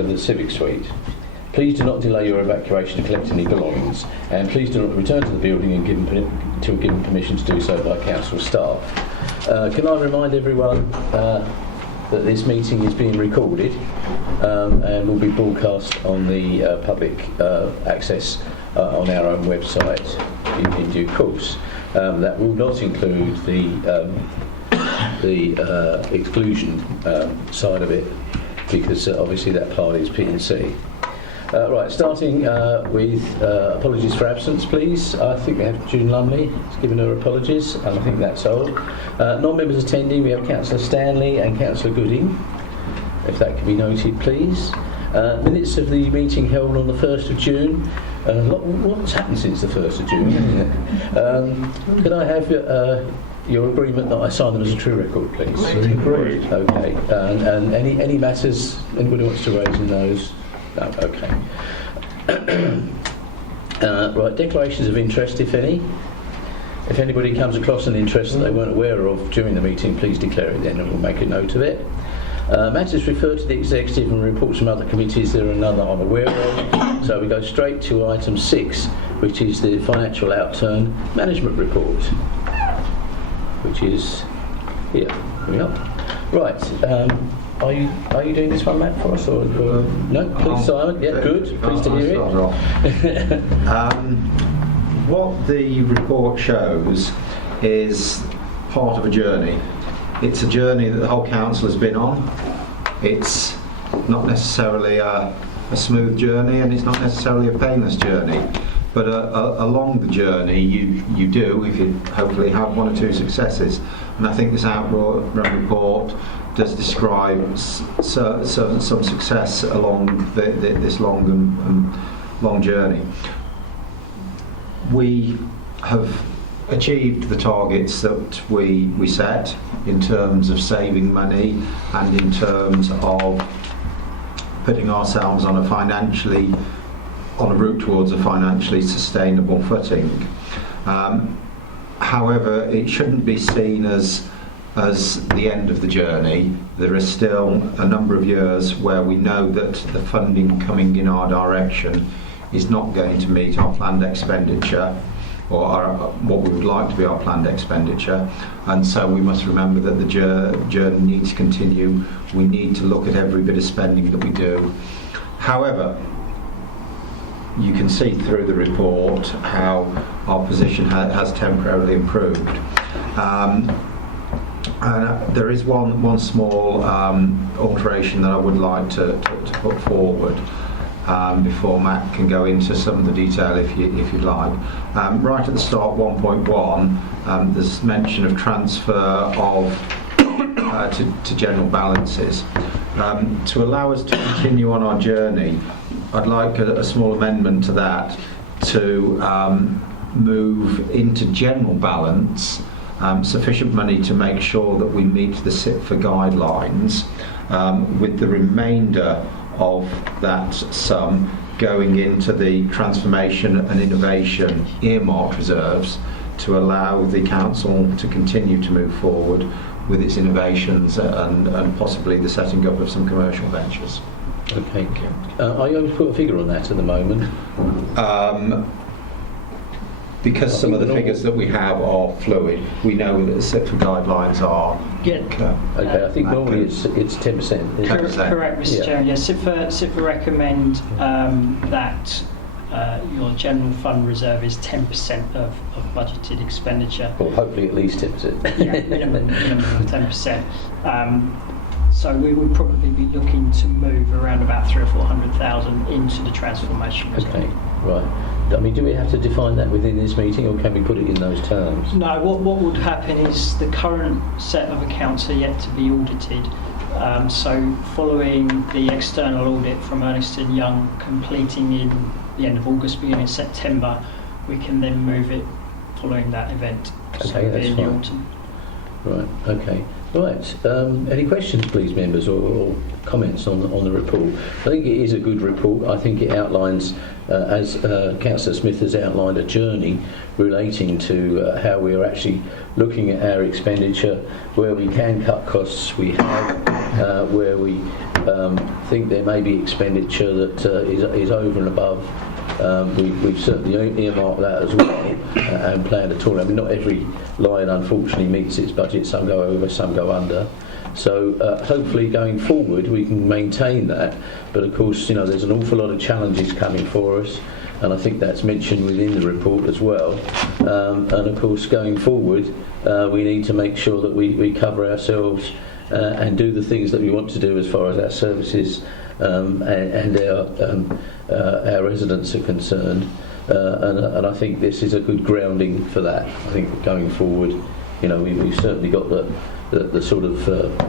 of the Civic Suite. Please do not delay your evacuation to collect any belongings, and please do not return to the building until given permission to do so by council staff. Can I remind everyone that this meeting is being recorded and will be broadcast on the public access on our own website in due course. That will not include the exclusion side of it, because obviously that part is P&C. Right, starting with apologies for absence, please. I think we have June Lumley has given her apologies, and I think that's all. Non-members attending, we have Councillor Stanley and Councillor Gooding. If that can be noted, please. Minutes of the meeting held on the 1st of June. What's happened since the 1st of June? Could I have your agreement that I sign them as a true record, please? Agreed. Okay. And any matters anybody wants to raise in those? No, okay. Right, declarations of interest, if any. If anybody comes across an interest that they weren't aware of during the meeting, please declare it then and we'll make a note of it. Matters referred to the executive and reports from other committees there are none that I'm aware of. So we go straight to item 6, which is the financial outturn management report, which is here. Here we are. Right. Are you doing this one, Matt, for us? Or no? Please, Simon. Yeah, good. Pleased to hear it. What the report shows is part of a journey. It's a journey that the whole council has been on. It's not necessarily a smooth journey, and it's not necessarily a painless journey. But along the journey, you do, if you hopefully have one or two successes. And I think this outrun report does describe some success along this long journey. We have achieved the targets that we set in terms of saving money and in terms of putting ourselves on a route towards a financially sustainable footing. However, it shouldn't be seen as the end of the journey. There is still a number of years where we know that the funding coming in our direction is not going to meet our planned expenditure, or what we would like to be our planned expenditure, and so we must remember that the journey needs to continue. We need to look at every bit of spending that we do. However, you can see through the report how our position has temporarily improved. And there is one small alteration that I would like to put forward before Matt can go into some of the detail if you'd like. Right at the start, 1.1, there's mention of transfer of to general balances. To allow us to continue on our journey, I'd like a small amendment to that to move into general balance sufficient money to make sure that we meet the SIPFA guidelines, with the remainder of that sum going into the transformation and innovation earmarked reserves to allow the council to continue to move forward with its innovations and possibly the setting up of some commercial ventures. Okay. Are you able to put a figure on that at the moment? Because some of the figures that we have are fluid, we know that the SIPFA guidelines are... Okay, I think normally it's 10%. 10%. Correct, Mr. Chairman. Yeah, SIPFA recommend that your general fund reserve is 10% of budgeted expenditure. Well, hopefully at least 10%. Yeah, minimum of 10%. So we would probably be looking to move around about 300,000 or 400,000 into the transformation reserve. Okay, right. I mean, do we have to define that within this meeting, or can we put it in those terms? No, what would happen is the current set of accounts are yet to be audited. So following the external audit from Ernst & Young completing in the end of August, beginning of September, we can then move it following that event. Okay, so that's in fine. the autumn. Right, okay. Right, any questions please, members, or comments on the report? I think it is a good report. I think it outlines, as Councillor Smith has outlined, a journey relating to how we are actually looking at our expenditure, where we can cut costs, we have, where we think there may be expenditure that is over and above. We've certainly earmarked that as well and planned a tour. I mean, not every line unfortunately meets its budget. Some go over, some go under. So hopefully going forward we can maintain that. But of course, there's an awful lot of challenges coming for us, and I think that's mentioned within the report as well. And of course, going forward, we need to make sure that we cover ourselves and do the things that we want to do as far as our services and our residents are concerned. And I think this is a good grounding for that. I think going forward, we've certainly got the sort of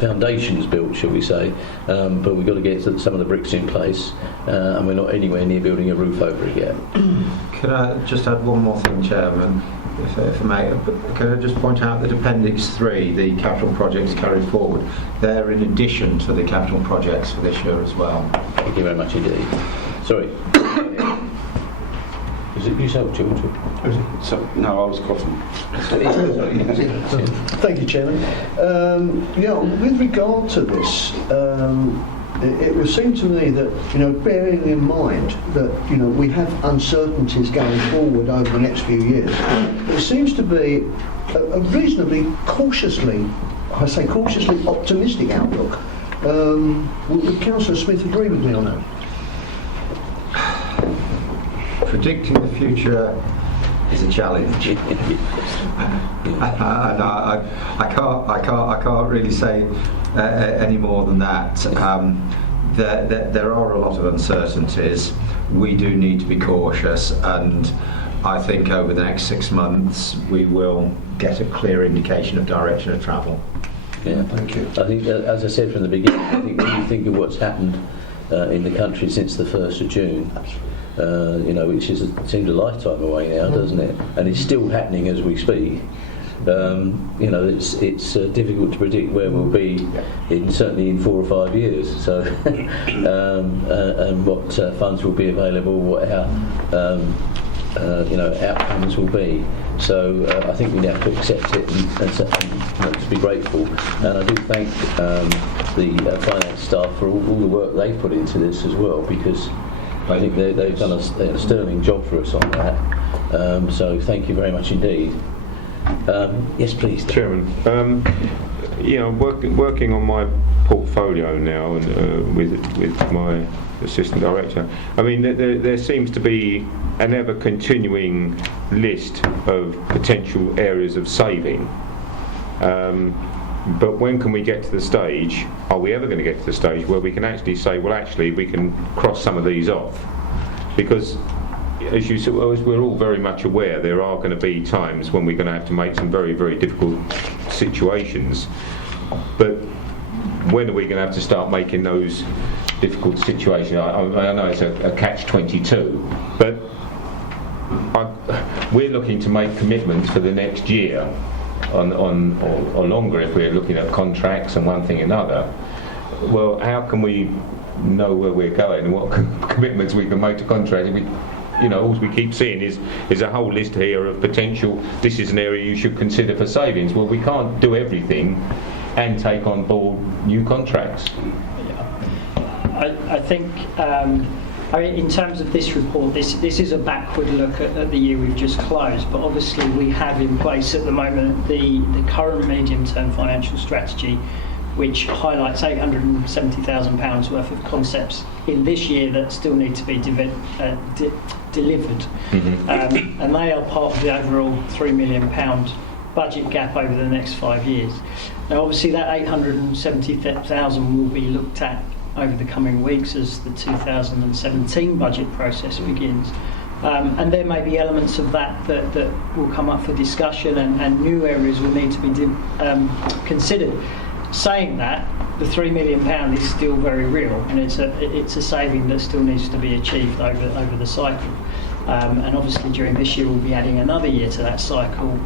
foundations built, shall we say, but we've got to get some of the bricks in place, and we're not anywhere near building a roof over it yet. Can I just add one more thing, Chairman, if I may? Can I just point out that Appendix 3, the capital projects carried forward, they're in addition to the capital projects for this year as well. Thank you very much indeed. Sorry. Is it yourself, George? So, no, I was coughing. Thank you, Chairman. With regard to this, it would seem to me that, bearing in mind that, we have uncertainties going forward over the next few years, it seems to be a reasonably cautiously optimistic outlook. Would Councillor Smith agree with me on that? Predicting the future is a challenge. And I can't really say any more than that. There are a lot of uncertainties. We do need to be cautious, and I think over the next 6 months we will get a clear indication of direction of travel. Yeah, thank you. I think, as I said from the beginning, I think when you think of what's happened in the country since the 1st of June, which seems a lifetime away now, doesn't it? And it's still happening as we speak. It's difficult to predict where we'll be certainly in 4 or 5 years. So, and what funds will be available, what our outcomes will be. So I think we have to accept it and to be grateful. And I do thank the finance staff for all the work they've put into this as well, because I think they've done a sterling job for us on that. So thank you very much indeed. Yes, please, Chairman. Working on my portfolio now and with my assistant director. I mean, there seems to be an ever-continuing list of potential areas of saving. But when can we get to the stage, are we ever going to get to the stage where we can actually say, well, actually, we can cross some of these off? Because, as we're all very much aware, there are going to be times when we're going to have to make some very, very difficult situations. But when are we going to have to start making those difficult situations? I know it's a catch-22, but we're looking to make commitments for the next year. Or longer if we're looking at contracts and one thing and another. Well, how can we know where we're going and what commitments we can make to contracts? All we keep seeing is a whole list here of potential, this is an area you should consider for savings. Well, we can't do everything and take on board new contracts. I think in terms of this report, this is a backward look at the year we've just closed, but obviously we have in place at the moment the current medium-term financial strategy, which highlights £870,000 worth of concepts in this year that still need to be delivered. Mm-hmm. And they are part of the overall £3 million budget gap over the next 5 years. Now obviously that £870,000 will be looked at over the coming weeks as the 2017 budget process begins. And there may be elements of that will come up for discussion, and new areas will need to be considered. Saying that, the £3 million is still very real, and it's a saving that still needs to be achieved over the cycle. And obviously during this year we'll be adding another year to that cycle.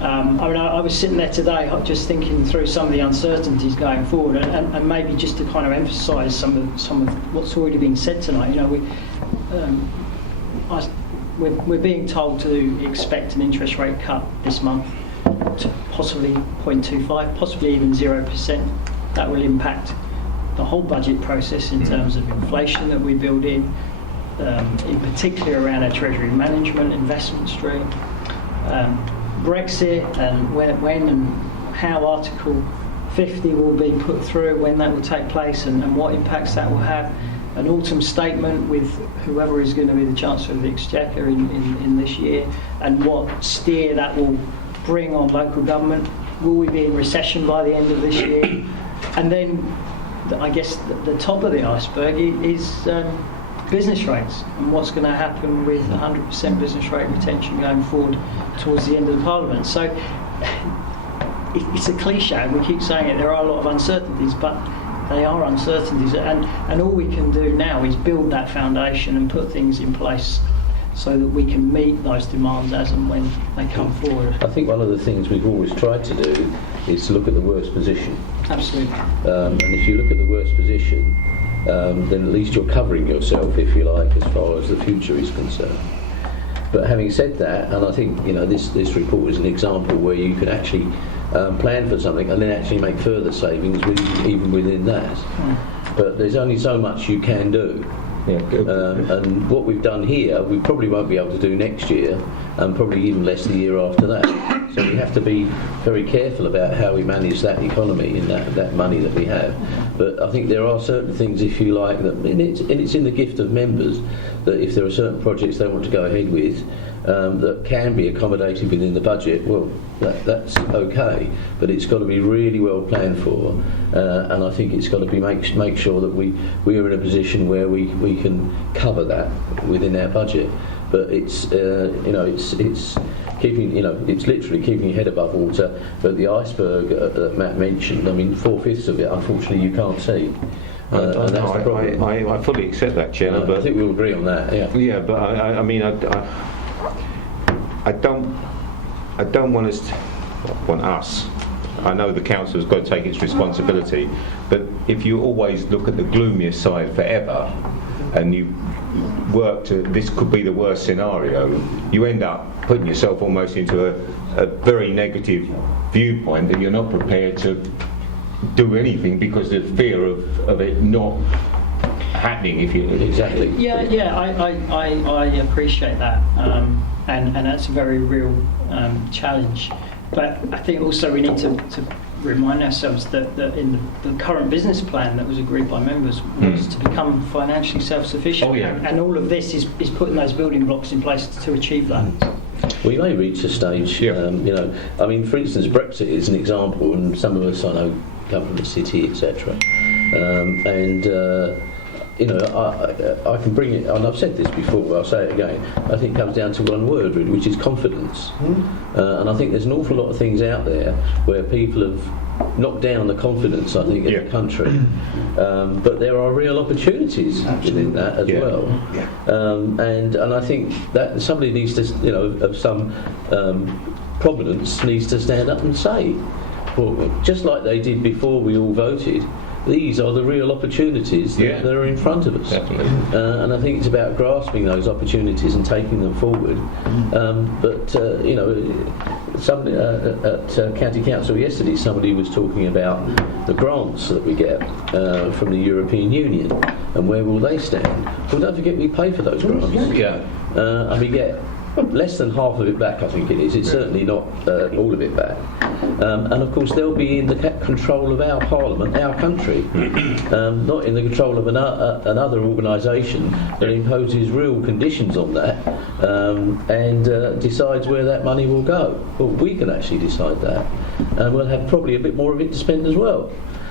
I was sitting there today just thinking through some of the uncertainties going forward, and maybe just to kind of emphasise some of what's already been said tonight. We're being told to expect an interest rate cut this month to possibly 0.25, possibly even 0%. That will impact the whole budget process in terms of inflation that we build in particular around our treasury management investment stream, Brexit and when and how Article 50 will be put through, when that will take place and what impacts that will have, an autumn statement with whoever is going to be the Chancellor of the Exchequer in this year, and what steer that will bring on local government. Will we be in recession by the end of this year? And then I guess the top of the iceberg is business rates and what's going to happen with 100% business rate retention going forward towards the end of the Parliament. So it's a cliche, and we keep saying it, there are a lot of uncertainties, but they are uncertainties, and all we can do now is build that foundation and put things in place so that we can meet those demands as and when they come forward. I think one of the things we've always tried to do is to look at the worst position. Absolutely. And if you look at the worst position, then at least you're covering yourself, if you like, as far as the future is concerned. But having said that, and I think this report is an example where you can actually plan for something and then actually make further savings even within that. But there's only so much you can do. Yeah, And what we've done here, we probably won't be able to do next year, and probably even less the year after that. So we have to be very careful about how we manage that economy and that money that we have. But I think there are certain things, if you like, and it's in the gift of members, that if there are certain projects they want to go ahead with, that can be accommodated within the budget, well, that's okay, but it's got to be really well planned for, and I think it's got to be make sure that we are in a position where we can cover that within our budget. But it's it's keeping it's literally keeping your head above water. But the iceberg that Matt mentioned, I mean, 4/5 of it, unfortunately, you can't see. And that's the problem. I fully accept that, Chairman, but I think we'll agree on that. Yeah. yeah, but I mean, I don't want us. I know the council's got to take its responsibility, but if you always look at the gloomiest side forever, and you work to this could be the worst scenario, you end up putting yourself almost into a very negative viewpoint that you're not prepared to do anything because of fear of it not happening. If you Exactly. Yeah, I appreciate that, and that's a very real challenge. But I think also we need to remind ourselves that in the current business plan that was agreed by members was to become financially self-sufficient. Oh, yeah. And all of this is putting those building blocks in place to achieve that. We may reach a stage, Yeah. I mean, for instance, Brexit is an example, and some of us I know come from the city, etc. I can bring it, and I've said this before, I'll say it again, I think it comes down to one word, really, which is confidence. And I think there's an awful lot of things out there where people have knocked down the confidence, I think, in the country. But there are real opportunities within that as well. And I think that somebody needs to, of some prominence, needs to stand up and say, well, just like they did before we all voted, these are the real opportunities that are in front of us. And I think it's about grasping those opportunities and taking them forward. Somebody at County Council yesterday, somebody was talking about the grants that we get from the European Union and where will they stand. Well, don't forget we pay for those grants. And we get less than half of it back, I think it is. It's certainly not all of it back. And of course they'll be in the control of our Parliament, our country, not in the control of another organisation that imposes real conditions on that and decides where that money will go. Well, we can actually decide that, and we'll have probably a bit more of it to spend as well.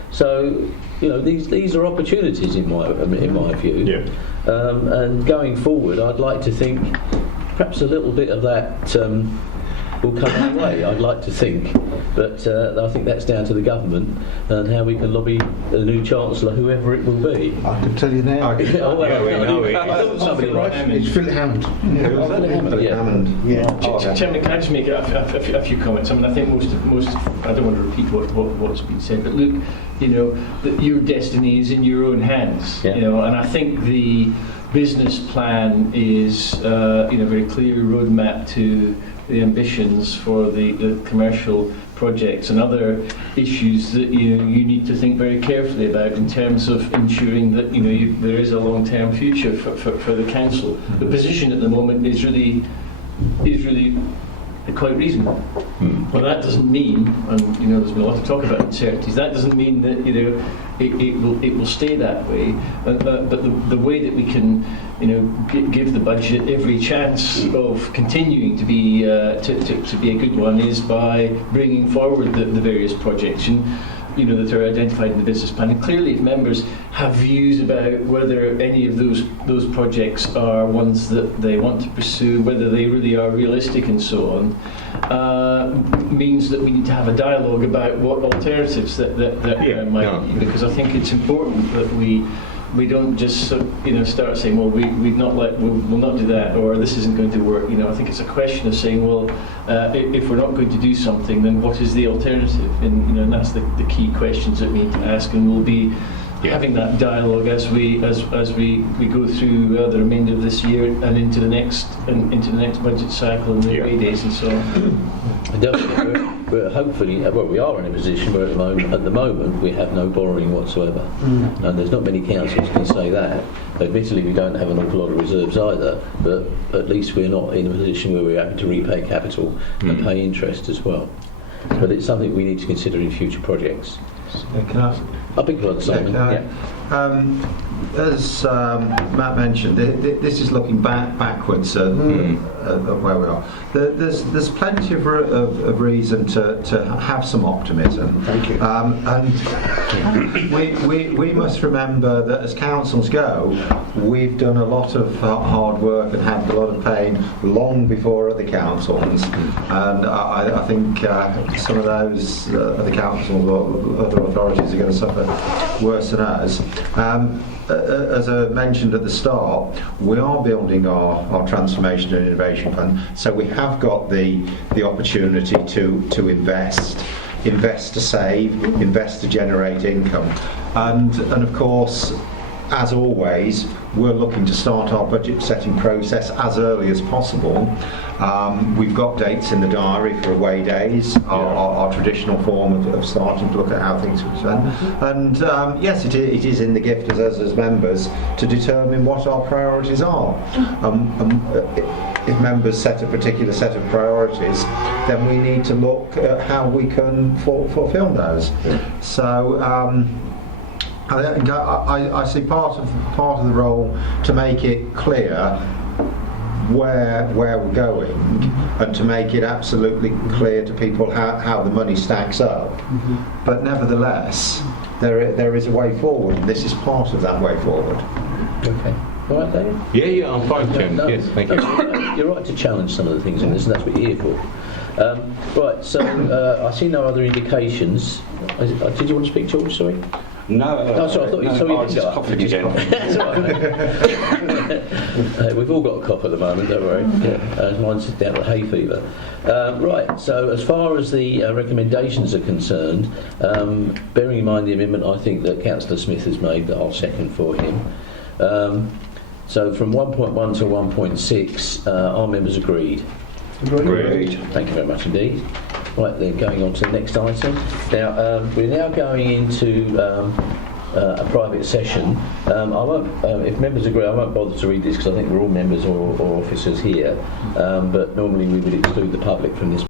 So, these are opportunities in my view. Yeah. And going forward, I'd like to think perhaps a little bit of that will come our way, I'd like to think. But I think that's down to the government and how we can lobby the new Chancellor, whoever it will be. I can tell you now. We know it. Somebody like It's Philip Hammond. Philip Hammond. Chairman, can I just make a few comments? I mean, I think most I don't want to repeat what's been said, but look, that your destiny is in your own hands. Yeah. And I think the business plan is very clear roadmap to the ambitions for the commercial projects and other issues that you need to think very carefully about in terms of ensuring that there is a long-term future for the council. The position at the moment is really quite reasonable. Well, that doesn't mean, and there's been a lot of talk about uncertainties. That doesn't mean that it will stay that way. But the way that we can give the budget every chance of continuing to be to be a good one is by bringing forward the various projects that are identified in the business plan. And clearly, if members have views about whether any of those projects are ones that they want to pursue, whether they really are realistic and so on, means that we need to have a dialogue about what alternatives that might be, because I think it's important that we don't just start saying, well, we'll not do that, or this isn't going to work. I think it's a question of saying, well, if we're not going to do something, then what is the alternative? And that's the key questions that we need to ask, and we'll be having that dialogue as we go through the remainder of this year and into the next budget cycle and the May days and so on. Definitely, we're hopefully, we are in a position where at the moment we have no borrowing whatsoever, and there's not many councils can say that. Admittedly, we don't have an awful lot of reserves either, but at least we're not in a position where we're having to repay capital and pay interest as well. But it's something we need to consider in future projects. Can I ask? I think we'll Simon. As Matt mentioned, this is looking backwards at where we are. There's plenty of reason to have some optimism. Thank you. And we must remember that as councils go, we've done a lot of hard work and had a lot of pain long before other councils. And I think some of those other councils or other authorities are going to suffer worse than us. As I mentioned at the start, we are building our transformation and innovation fund, so we have got the opportunity to invest to save, invest to generate income, and of course, as always, we're looking to start our budget setting process as early as possible. We've got dates in the diary for away days, our traditional form of starting to look at how things will spend. And yes, it is in the gift of us as members to determine what our priorities are. If members set a particular set of priorities, then we need to look at how we can fulfil those. So I see part of the role to make it clear where we're going, and to make it absolutely clear to people how the money stacks up. But nevertheless, there is a way forward, and this is part of that way forward. Okay. All right, David? Yeah, I'm fine, Chairman. Yes, thank you. You're right to challenge some of the things in this, and that's what you're here for. Right, so I see no other indications. Did you want to speak, George? Sorry? No. Oh, sorry, I thought you saw your just coughing again. That's all right. We've all got a cough at the moment, don't worry. Yeah. Mine's down to hay fever. Right, so as far as the recommendations are concerned, bearing in mind the amendment I think that Councillor Smith has made, that I'll second for him. So from 1.1 to 1.6, our members agreed. Agreed. Thank you very much indeed. Right, then going on to the next item. Now, we're now going into a private session. I won't, if members agree, I won't bother to read this because I think we're all members or officers here. But normally we would exclude the public from this